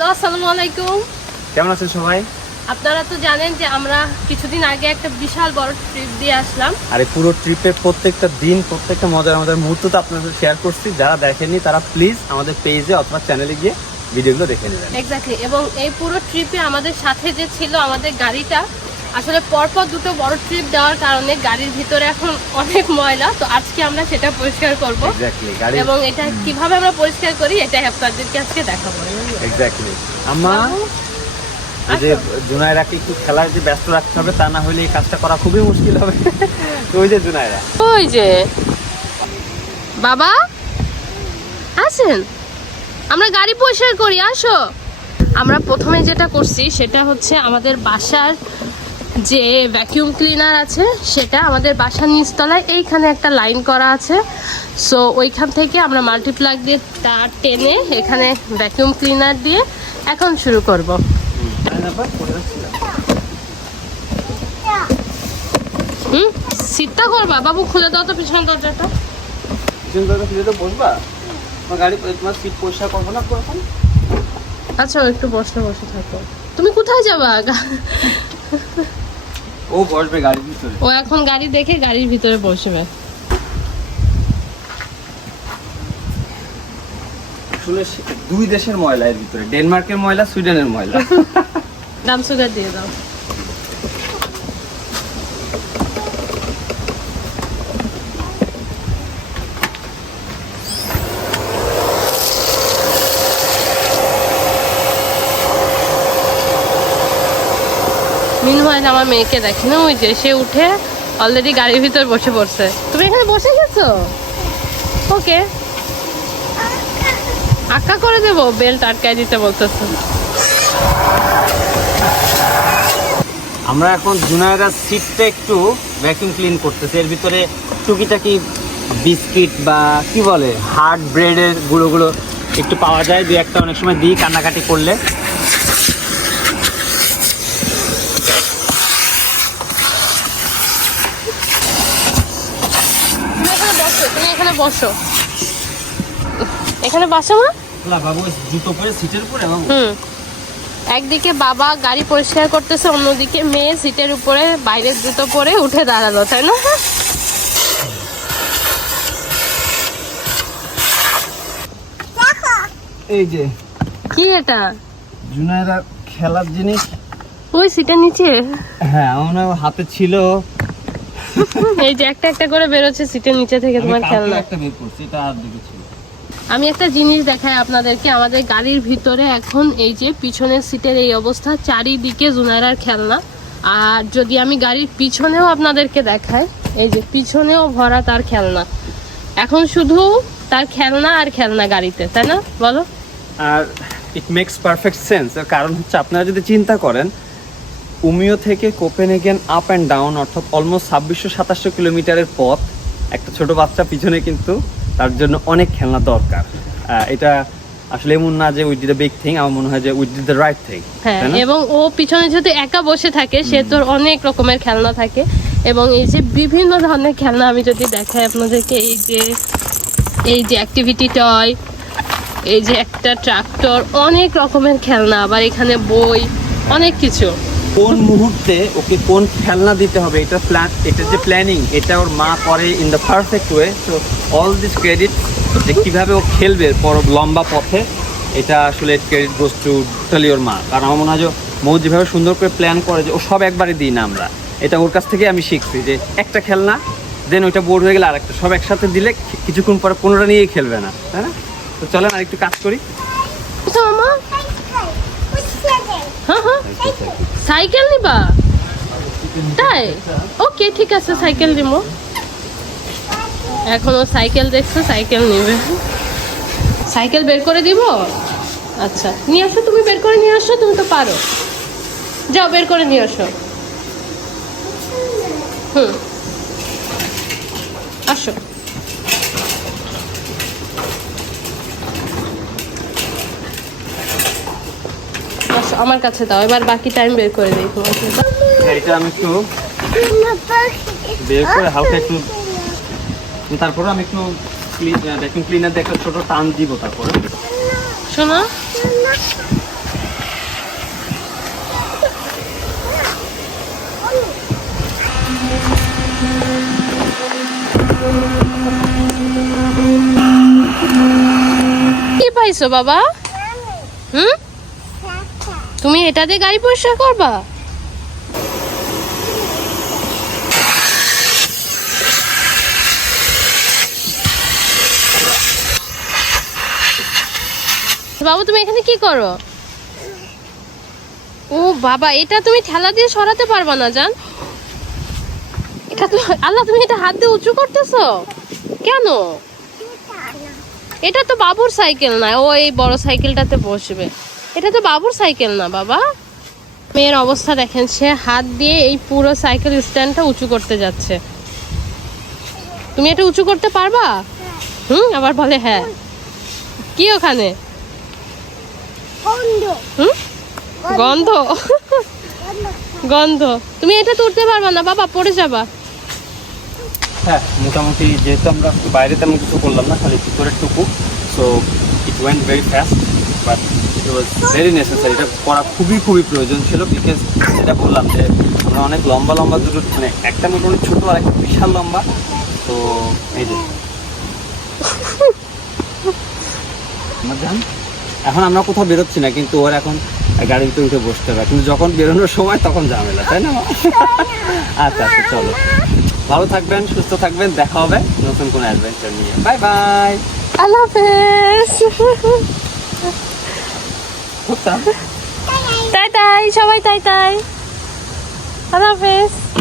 Hello আসসালামু আলাইকুম। কেমন আছেন সবাই? আপনারা তো জানেন যে আমরা কিছুদিন আগে একটা বিশাল বড় ট্রিপ দিয়ে আসলাম। আর এই পুরো ট্রিপে প্রত্যেকটা দিন প্রত্যেকটা মজার আমাদের মুহূর্ত তো আপনাদের শেয়ার করছি। যারা দেখেননি তারা প্লিজ আমাদের পেজে অথবা চ্যানেলে গিয়ে ভিডিওগুলো দেখে নেবেন। এক্স্যাক্টলি এবং এই পুরো ট্রিপে আমাদের সাথে যে ছিল আমাদের গাড়িটা আসলে পরপর দুটো বড় ট্রিপ দেওয়ার কারণে গাড়ির ভিতরে এখন অনেক ময়লা তো আজকে আমরা সেটা পরিষ্কার করব। এবং এটা কীভাবে আমরা পরিষ্কার করি এটা আপনাদেরকে আজকে দেখাবো। এক্স্যাক্টলি আম্মা যে। জুনায়রাকে একটু খেলায় যে ব্যস্ত রাখতে হবে তা না হলে এই কাজটা করা খুবই মুশকিল হবে। ওই যে জুনায়রা। ওই যে। বাবা আসেন। আমরা গাড়ি পরিষ্কার করি আসো। আমরা প্রথমে যেটা করছি সেটা হচ্ছে আমাদের বাসার যে ভ্যাকিউম ক্লিনার আছে সেটা আমাদের বাসার নিচতলায় এইখানে একটা লাইন করা আছে। সো ওইখান থেকে আমরা মাল্টিপ্লাগ দিয়ে তার টেনে এখানে ভ্যাকিউম ক্লিনার দিয়ে এখন শুরু করব। হুম? সিটটা করবা বাবু খুলে দাও তো পিছন দরজাটা। পিছন দরজা খুলে তো বসবা? তোমার গাড়ি তোমার সিট পরিষ্কার করব না এখন? আচ্ছা একটু বসে বসে থাকো। তুমি কোথায় যাবা? ও বসবে গাড়ির ভিতরে। ও এখন গাড়ি দেখে গাড়ির ভিতরে বসবে। আসলে সে- দুই দেশের ময়লা এর ভিতরে ডেনমার্কের ময়লা সুইডেনের ময়লা। দাম সুগার দিয়ে দাও। মিনু হয় আমার মেয়েকে দেখি না, ওই যে সে উঠে অলরেডি গাড়ির ভিতর বসে পড়ছে। তুমি এখানে বসে গেছো? ওকে আঁকা করে দেবো বেল্ট আটকায় দিতে বলতেছে। আমরা এখন জুনায়রা সিটটা একটু ভ্যাকুয়াম ক্লিন করতেছি। এর ভিতরে টুকিটাকি বিস্কিট বা কি বলে হার্ড ব্রেডের গুঁড়োগুলো একটু পাওয়া যায়। দু একটা অনেক সময় দিই কান্নাকাটি করলে তুমি এখানে বসো তুমি এখানে বসো। এখানে বসো না বাবু জুতো পরে সিটের উপরে বাবু। হুম। একদিকে বাবা গাড়ি পরিষ্কার করতেছে অন্যদিকে মেয়ে সিটের উপরে বাইরের জুতো পরে উঠে দাঁড়াল তাই না? এই যে কি এটা? জুনায়রা খেলার জিনিস। ওই সিটের নিচে? হ্যাঁ আমার হাতে ছিল এই যে একটা একটা করে বেরোচ্ছে সিটের নিচে থেকে তোমার খেলনা। একটা বের করছি এটা আর দিকে ছিল আমি একটা জিনিস দেখাই আপনাদেরকে আমাদের গাড়ির ভিতরে এখন এই যে পিছনের সিটের এই অবস্থা চারিদিকে জুনাইরার খেলনা। আর যদি আমি গাড়ির পিছনেও আপনাদেরকে দেখাই এই যে পিছনেও ভরা তার খেলনা। এখন শুধু তার খেলনা আর খেলনা গাড়িতে তাই না? বলো। আর ইট মেক্স পারফেক্ট সেন্স এর কারণ হচ্ছে আপনারা যদি চিন্তা করেন উমিও থেকে কোপেনহেগেন আপ অ্যান্ড ডাউন অর্থাৎ অলমোস্ট ছাব্বিশশো সাতাশশো কিলোমিটারের পথ। একটা ছোট বাচ্চা পিছনে কিন্তু তার জন্য অনেক খেলনা দরকার। এটা আসলে এমন না যে উইথ দ্য বিগ থিং আমার মনে হয় যে উইথ দ্য রাইট থিং হ্যাঁ এবং ও পিছনে যদি একা বসে থাকে সে তোর অনেক রকমের খেলনা থাকে। এবং এই যে বিভিন্ন ধরনের খেলনা আমি যদি দেখাই আপনাদেরকে এই যে এই যে অ্যাক্টিভিটি টয় এই যে একটা ট্রাক্টর অনেক রকমের খেলনা আবার এখানে বই অনেক কিছু। কোন মুহূর্তে ওকে কোন খেলনা দিতে হবে এটা প্ল্যান এটা যে প্ল্যানিং এটা ওর মা করে in the perfect way so all this credit যে কীভাবে ও খেলবে পর লম্বা পথে এটা আসলে ক্রেডিট গোস টু টোটালি ওর মা। কারণ আমার মনে হয় যে মৌ যেভাবে সুন্দর করে প্ল্যান করে যে ও সব একবারে দিই না আমরা এটা ওর কাছ থেকে আমি শিখছি যে একটা খেলনা দেন ওইটা বোর্ড হয়ে গেলে আরেকটা সব একসাথে দিলে কিছুক্ষণ পরে কোনোটা নিয়েই খেলবে না তাই না? তো চলেন আর একটু কাজ করি। হ্যাঁ হ্যাঁ। সাইকেল নিবা? তাই? ওকে, ঠিক আছে, সাইকেল নিবো এখনও সাইকেল দেখছ, সাইকেল নিবে। সাইকেল বের করে দিব? আচ্ছা নিয়ে আসো, তুমি বের করে নিয়ে আসো, তুমি তো পারো। যাও, বের করে নিয়ে আসো। হুম। আসো। আমার কাছে দাও এবার বাকি টাইম বের করে দিই তোমাকে এটা আমি একটু বের করে হালকা একটু তারপরে আমি একটু ভ্যাকুম ক্লিনার দিয়ে একটা ছোট টান দিব তারপরে। শোনো। কি পাইছো বাবা? হুম? তুমি এটা দিয়ে গাড়ি পরিষ্কার করবা? বাবু, তুমি এখানে কি করো? ও বাবা, এটা তুমি ঠেলা দিয়ে সরাতে পারবা না, জান। এটা তুমি, আল্লাহ, তুমি এটা হাত দিয়ে উঁচু করতেছো? কেন? এটা তো বাবুর সাইকেল না, ও এই বড় সাইকেলটাতে বসবে। এটা তো বাবুর সাইকেল না বাবা। মেয়ের অবস্থা দেখেন সে হাত দিয়ে এই পুরো সাইকেল স্ট্যান্ডটা উঁচু করতে যাচ্ছে। তুমি এটা উঁচু করতে পারবা? হুম আবার বলে হ্যাঁ। কি ওখানে? হুম? গন্ধ। গন্ধ? তুমি এটা তুলতে পারবা না বাবা পড়ে যাবা। হ্যাঁ মোটামুটি যেহেতু আমরা বাইরে তেমন কিছু করলাম না খালি ভিতরের টুকু। So it went very fast but it was very necessary এটা করা খুবই খুবই প্রয়োজন ছিল বিকজ যেটা বললাম যে আমরা অনেক লম্বা লম্বা দুটো মানে একটা মোটামুটি ছোটো আর একটা বিশাল লম্বা। তো এই যে। এখন আমরা কোথাও বেরোচ্ছি না, কিন্তু ওর এখন গাড়ির ভিতরে উঠে বসতে হবে। কিন্তু যখন বেরোনোর সময় তখন ঝামেলা, তাই না? আচ্ছা আচ্ছা চলো। ভালো থাকবেন, সুস্থ থাকবেন, দেখা হবে নতুন কোনো অ্যাডভেঞ্চার নিয়ে। বাই বাই আল্লাহ হাফেজ! তাই তাই সবাই তাই তাই। আল্লাহ হাফেজ।